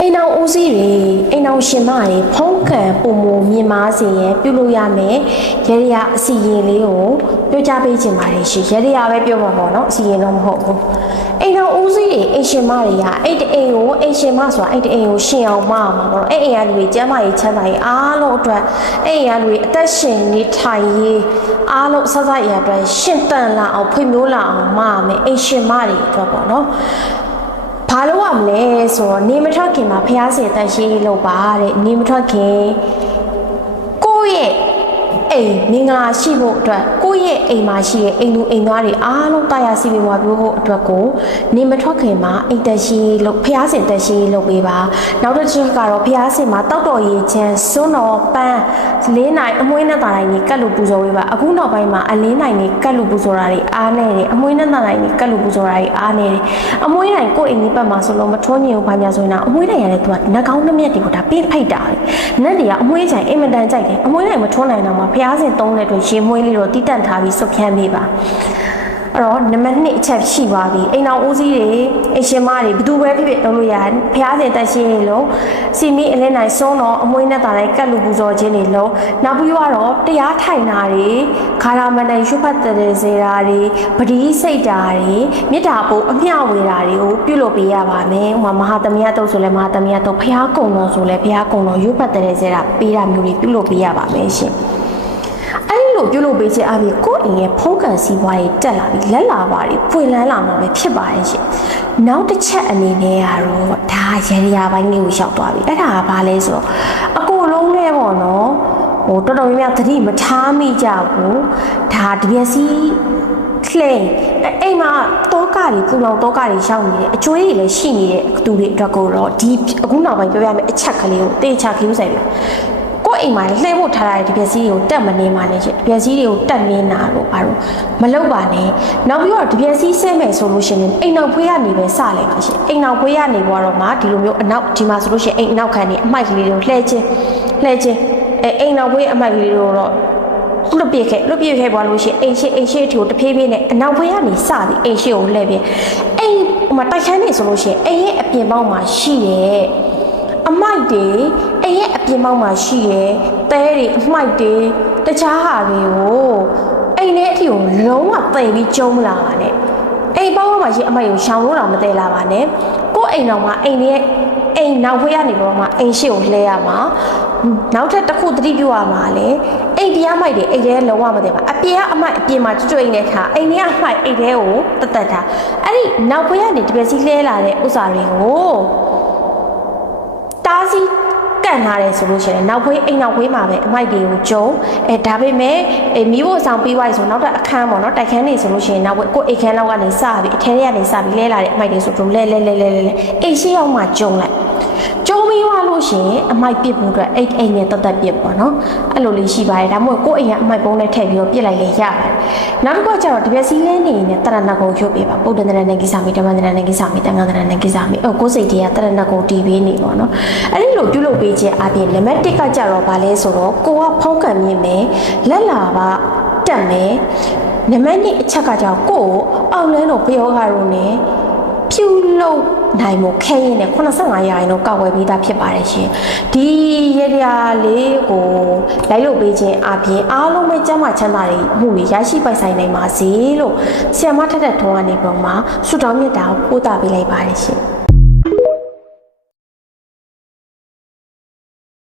အိမ်တော်ဦးစီးတွေအိမ်တော်ရှင်မတွေဖုံးကန်ပုံမမြင်မာစေရပြုလို့ရမယ်ရေရအစီရင်လေးကိုပြောကြပေးခြင်းပါတယ်ရှင်ရေရပဲပြောမှာပေါ့နော်အစီရင်တော့မဟုတ်ဘူးအိမ်တော်ဦးစီးတွေအိမ်ရှင်မတွေကအဲ့တအိမ်ကိုအိမ်ရှင်မဆိုတာအဲ့တအိမ်ကိုရှင်အောင်မမှာပေါ့အဲ့အိမ်ကလူတွေကျမ်းမာရေးချမ်းသာရေးအားလုံးအတွက်အဲ့အိမ်ကလူတွေအသက်ရှင်နေထိုင်ရေးအားလုံးဆက်ဆက်ရအတွက်ရှင်တန်လာအောင်ဖွံ့ဖြိုးလာအောင်မမယ်အိမ်ရှင်မတွေအတွက်ပေါ့နော်ဘာလို့ရမလဲဆိုတော့နေမထွက်ခင်မှာဖျားစီတန်ရှင်းလို့ပါတဲ့နေမထွက်ခင်ကိုယ့်ရဲ့အိမ်မင်္ဂလာရှိဖို့အတွက်ကိုယ့်ရဲ့အိမ်မှာရှိတဲ့အိမ်လူအိမ်သားတွေအားလုံးတရားစီပြီးွားပြီးဖို့အတွက်ကိုနေမထွက်ခင်မှာအိမ်တရှိလို့ဖျားစီတန်ရှင်းလုပ်ပေးပါနောက်တစ်ချက်ကတော့ဖျားစီမှာတောက်တော်ရည်ချမ်းစွန်းတော်ပန်းလင်းနိုင်အမွှေးနဲ့တာတိုင်းကြီးကတ်လို့ပူဇော်ပေးပါအခုနောက်ပိုင်းမှာအလင်းနိုင်ကြီးကတ်လို့ပူဇော်တာတွေအားနေတယ်အမွှေးနဲ့တာတိုင်းကြီးကတ်လို့ပူဇော်တာတွေအားနေတယ်အမွှေးနိုင်ကိုယ့်အိမ်ကြီးပတ်မှာဆိုလို့မထွန်းညင်ဘာညာဆိုရင်တော့အမွှေးနိုင်ရတဲ့သူကနှကောင်းနှမျက်တွေကိုဒါပင့်ဖိတ်တာလေနက်တွေကအမွှေးချိုင်အိမ်မတန်ကြိုက်တယ်အမွှေးနိုင်မထွန်းနိုင်တော့မှဖျားစင်သုံးတဲ့အတွက်ရေမွှေးလေးတော့တိတန့်ထားပြီးစုပ်ဖြန်းပေးပါအဲ့တော့နံပါတ်2အချက်ရှိပါပြီအိမ်တော်ဦးစီးတွေအိမ်ရှင်မတွေဘသူပဲဖြစ်ဖြစ်လုပ်လို့ရတယ်ဖျားစင်တက်ရှင်းလို့စီမီအလင်းနိုင်စွန်းတော့အမွှေးနဲ့တာတိုင်းကတ်လူပူဇော်ခြင်းတွေလုံးနောက်ပြီးတော့တရားထိုင်တာတွေခါရာမန်တိုင်ရှုဖတ်တဲ့စေတာတွေပတိစိတ်တာတွေမေတ္တာပို့အမျှဝေတာတွေကိုပြုလုပ်ပေးရပါမယ်ဟိုမဟာသမယတုတ်ဆိုလဲမဟာသမယတုတ်ဖျားကုံတော်ဆိုလဲဖျားကုံတော်ရုပ်ဖတ်တဲ့စေတာပေးတာမျိုးတွေပြုလုပ်ပေးရပါမယ်ရှင်အဲ့လိုပြုလုပ်ပေးခြင်းအပြင်ကိုယ့်အိမ်ရဲ့ဖုံးကန်စီးပွားရေးတက်လာပြီးလက်လာပါတွေပွင့်လန်းလာမှာပဲဖြစ်ပါတယ်ရှင်နောက်တစ်ချက်အနေနဲ့ကတော့ဒါရေရာပိုင်းလေးကိုရှောက်သွားပြီအဲ့ဒါကဘာလဲဆိုတော့အကိုလုံးလဲပေါ့နော်ဟိုတော်တော်များများသတိမထားမိကြဘူးဒါတပြက်စီလှိမ့်အိမ်မှာတောကတွေပူလောင်တောကတွေရှောက်နေတယ်အကျွေးတွေလည်းရှိနေတဲ့သူတွေအတွက်ကိုတော့ဒီအခုနောက်ပိုင်းပြောရမယ်အချက်ကလေးကိုတေချာခင်းဆိုင်ပြကိုယ့်အိမ်မှာလှည့်ဖို့ထားရတဲ့ဒီပစ္စည်းတွေကိုတက်မနေပါနဲ့ရှင်ဒီပစ္စည်းတွေကိုတက်နေတာလို့ဘာလို့မလုပ်ပါနဲ့နောက်ပြီးတော့ဒီပစ္စည်းဆဲမယ်ဆိုလို့ရှိရင်အိမ်နောက်ဖွေးကနေပဲစလိုက်ပါရှင်အိမ်နောက်ဖွေးကနေပေါ်တော့မှဒီလိုမျိုးအနောက်ဒီမှာဆိုလို့ရှိရင်အိမ်နောက်ခံနေအမိုက်ကလေးတွေကိုလှည့်ချင်းအိမ်နောက်ဖွေးအမိုက်ကလေးတွေတော့လွတ်ပြခဲ့ပွားလို့ရှိရင်အိမ်ရှိအထီကိုတဖြည်းဖြည်းနဲ့အနောက်ဖွေးကနေစပြီးအိမ်ရှိကိုလှည့်ပြအိမ်ဟိုမှာတိုက်ခန်းနေဆိုလို့ရှိရင်အိမ်ရဲ့အပြင်ပေါက်မှာရှိရဲ့အမိုက်တွေအိမ်ရဲ့အပြင်ပေါက်မှာရှိရဲ့တဲတွေအမိုက်တွေတခြားဟာတွေကိုအိမ်ထဲအထီကိုလုံးဝပယ်ပြီးကျုံးလာပါနဲ့အိမ်ပေါက်မှာရှိအမိုက်ကိုရှောင်လို့တော့မတည်လာပါနဲ့ကိုယ့်အိမ်တော်မှာအိမ်ရဲ့အိမ်နောက်ဖွေးရနေပေါ်မှာအိမ်ရှိကိုလှဲရမှာနောက်ထပ်တစ်ခုသတိပြုရမှာလေအိမ်တရားမိုက်တွေအိမ်ထဲလုံးဝမတည်ပါအပြင်ကအမိုက်အပြင်မှာကျွတ်နေတဲ့ခါအိမ်ထဲအမိုက်အိမ်ထဲကိုတတ်တာအဲ့ဒီနောက်ဖွေးရနေတပည့်စီလှဲလာတဲ့ဥစ္စာတွေကိုတားစီကန်လာတယ်ဆိုလို့ရှိရင်နောက်ဖွေးအိမ်နောက်ဖွေးမှာပဲအမိုက်တွေကိုကျုံဒါပေမဲ့မီးဖို့ဆောင်ပြီးွားဆိုနောက်တော့အခန်းပေါ့နော်တိုက်ခန်းနေဆိုလို့ရှိရင်နောက်ကိုအိမ်ခန်းလောက်ကနေစပြီးအထဲထဲကနေစပြီးလဲလာတဲ့အမိုက်တွေဆိုတော့လဲအိမ်ရှိအောင်မှကျုံလိုက်ကျုံပြီးွားလို့ရှိရင်အမိုက်ပစ်ဖို့အတွက်အိမ်နဲ့တတ်ပစ်ပေါ့နော်အဲ့လိုလေးရှိပါတယ်ဒါမှမဟုတ်ကိုအိမ်ကအမိုက်ပုံးနဲ့ထည့်ပြီးတော့ပြစ်လိုက်လေရပါတယ်နောက်တစ်ခုကကျတော့တပြက်စီးလဲနေနေတရဏဂုံရုပ်ပြပါပုဒ္ဒန္တရဏကိစ္စမိဓမ္မန္တရဏကိစ္စမိတန်ခါန္တရဏကိစ္စမိကိုယ်စိတ်တွေကတရဏဂုံတီးပေးနေပေါ့နော်အဲ့ဒီလိုပြုလုပ်ပေးခြင်းအပြင်နံပါတ်1ကကျတော့ဗာလဲဆိုတော့ကိုကဖုံးကန်မြင်မယ်လက်လာပါတက်မယ်နံပါတ်2အချက်ကကျတော့ကိုအောက်လန်းတော့ဘယောဂါရုံနဲ့ဖြူလို့နိုင်မှုခဲရင်နဲ့85ရာခိုင်နှုန်းကောက်ဝယ်ပြီးသားဖြစ်ပါတယ်ရှင်ဒီရရလေးကိုလိုက်လုပ်ပေးခြင်းအပြင်အားလုံးပဲကျန်းမာချမ်းသာတွေမှုတွေရရှိပိုင်ဆိုင်နိုင်ပါစေလို့ဆရာမထက်ထထုံးကနေပုံမှာဆုတောင်းမြတ်တာကိုပို့တာပေးလိုက်ပါတယ်ရှင်